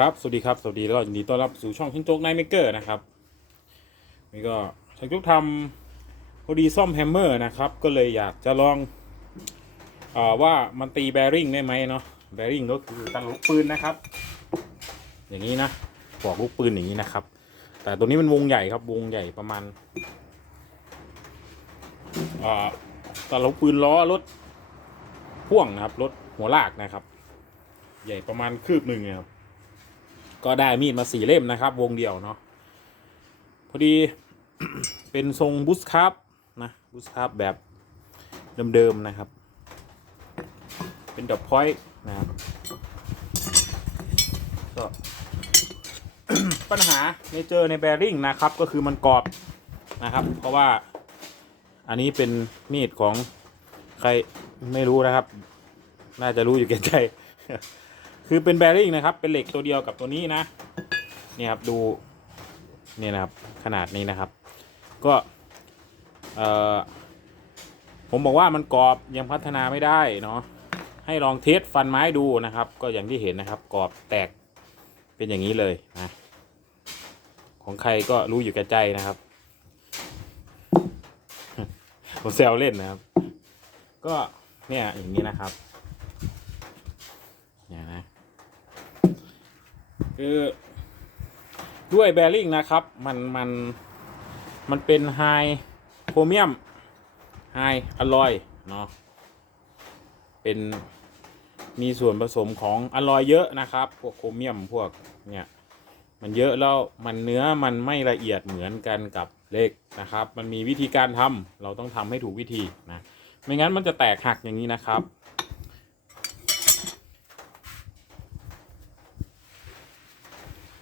ครับ สวัสดีครับ สวัสดีแล้วก็ยินดีต้อนรับสู่ช่องชินโจ๊กไนเมเกอร์นะครับ นี่ก็ช่างโจ๊กทำพอดีซ่อมแฮมเมอร์นะครับ ก็เลยอยากจะลองอว่ามันตีแบริ่งได้ไหมเนาะ แบริ่งก็คือตันลูกปืนนะครับ อย่างนี้นะปอกลูกปืนอย่างนี้นะครับ แต่ตัวนี้มันวงใหญ่ครับ วงใหญ่ประมาณตันลูกปืนล้อรถพ่วงนะครับ รถหัวลากนะครับ ใหญ่ประมาณคืบหนึ่งนะครับ ก็ได้มีดมาสี่เล่มนะครับ วงเดียวเนาะพอดีเป็นทรงบูสครับนะบูสครับแบบเดิมๆนะครับ เป็นดอกพอยต์นะครับก็ปัญหาในเจอในแบริ่งนะครับ ก็คือมันกรอบนะครับ เพราะว่าอันนี้เป็นมีดของใครไม่รู้นะครับ น่าจะรู้อยู่แก่ใจ คือเป็นแบริ่งนะครับ เป็นเหล็กตัวเดียวกับตัวนี้นะเนี่ยครับดูเนี่ยนะครับขนาดนี้นะครับ ก็เออผมบอกว่ามันกรอบยังพัฒนาไม่ได้เนาะให้ลองเทสฟันไม้ดูนะครับ ก็อย่างที่เห็นนะครับกรอบแตกเป็นอย่างนี้เลยนะของใครก็รู้อยู่แก่ใจนะครับ ผมแซวเล่นนะครับ ก็เนี่ยอย่างนี้นะครับเนี่ยนะ คือด้วยแบริ่งนะครับ มันมันมันเป็นไฮโครเมียมไฮอลลอยเนาะเป็นมีส่วนผสมของอลลอยเยอะนะครับ พวกโครเมียมพวกเนี่ยมันเยอะแล้วมันเนื้อมันไม่ละเอียดเหมือนกันกับเหล็กนะครับ มันมีวิธีการทำเราต้องทำให้ถูกวิธีนะไม่งั้นมันจะแตกหักอย่างนี้นะครับ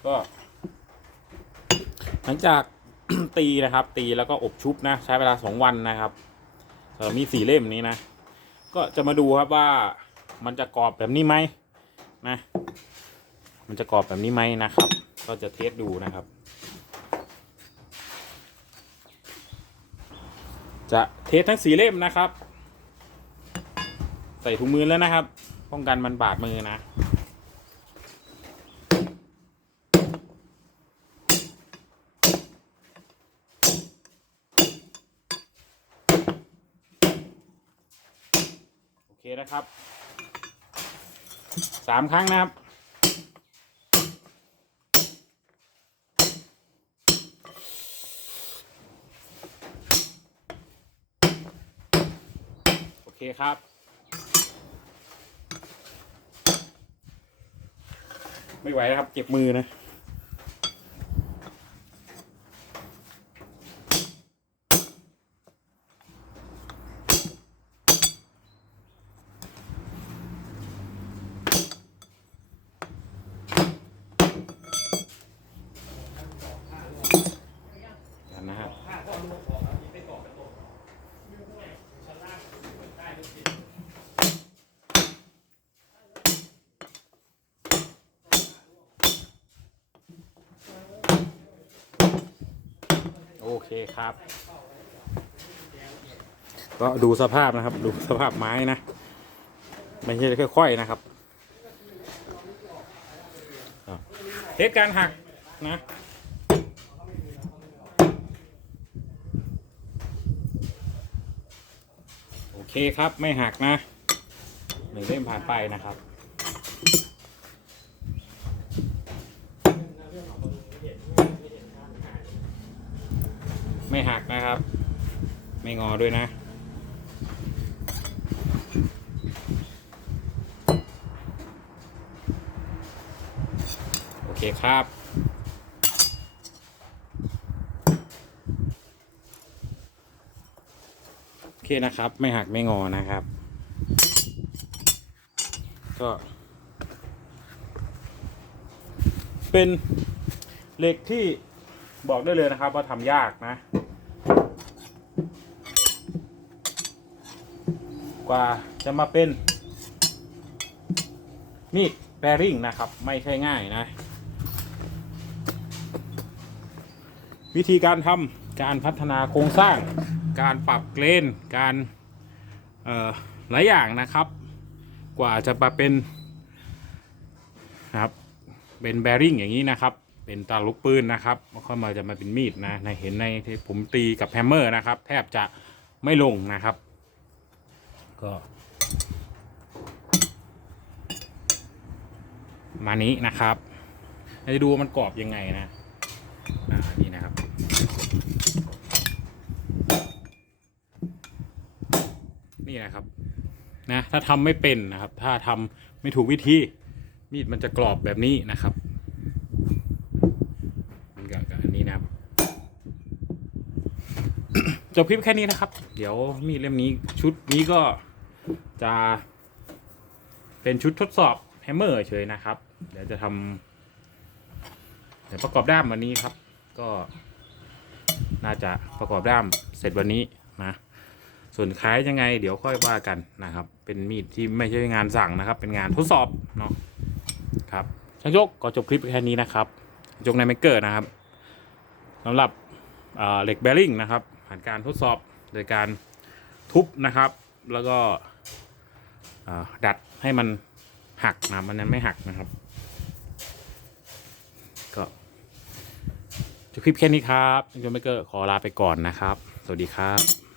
ก็ หลังจากตีนะครับ ตีแล้วก็อบชุบนะ ใช้เวลาสองวันนะครับมีสี่เล่มนี้นะ ก็จะมาดูครับว่ามันจะกรอบแบบนี้ไหมนะ มันจะกรอบแบบนี้ไหมนะครับ ก็จะเทสดูนะครับ จะเทสทั้งสี่เล่มนะครับ ใส่ถุงมือแล้วนะครับ ป้องกันมันบาดมือนะ โอเค นะครับสามครั้งนะครับ โอเคครับไม่ไหวแล้วครับ เจ็บมือนะ เคครับ ก็ดูสภาพนะครับ ดูสภาพไม้นะ ไม่ใช่ค่อยๆนะครับครับเทสการหักนะโอเคครับไม่หักนะหนึ่งเล่มผ่านไปนะครับ ไม่หักนะครับ ไม่งอด้วยนะ โอเคครับโอเคนะครับ ไม่หักไม่งอนะครับ ก็เป็นเหล็กที่บอกได้เลยนะครับว่าทำยากนะ กว่าจะมาเป็นมีดแบริ่งนะครับ ไม่ใช่ง่ายนะ วิธีการทำการพัฒนาโครงสร้าง การปรับเกรนการหลายอย่างนะครับ กว่าจะมาเป็นนะครับเป็นแบริ่งอย่างนี้นะครับ เป็นตาลูกปืนนะครับแล้วค่อยมาจะมาเป็นมีดนะในเห็นในที่ผมตีกับแฮมเมอร์นะครับ แทบจะไม่ลงนะครับ ก็มานี้นะครับเราจะดูมันกรอบยังไงนะอ่านี่นะครับ นี่นะครับนะถ้าทำไม่เป็นนะครับ ถ้าทำไม่ถูกวิธีมีดมันจะกรอบแบบนี้นะครับกับอันนี้นะครับจบคลิปแค่นี้นะครับ เดี๋ยวมีดเล่มนี้ชุดนี้ก็ จะเป็นชุดทดสอบแฮมเมอร์เฉยนะครับ เดี๋ยวจะทำเดี๋ยวประกอบด้ามวันนี้ครับ ก็น่าจะประกอบด้ามเสร็จวันนี้นะส่วนขายยังไง เดี๋ยวค่อยว่ากันนะครับ เป็นมีดที่ไม่ใช่งานสั่งนะครับ เป็นงานทดสอบเนาะครับช่างโยกก็จบคลิปแค่นี้นะครับช่างยกในเมเกอร์นะครับสำหรับเหล็กแบริ่งนะครับ ผ่านการทดสอบโดยการทุบนะครับ แล้วก็ ดัดให้มันหักนะมันนั้นไม่หักนะครับ ก็จบคลิปแค่นี้ครับช่างยกเมเกอร์ขอลาไปก่อนนะครับ สวัสดีครับ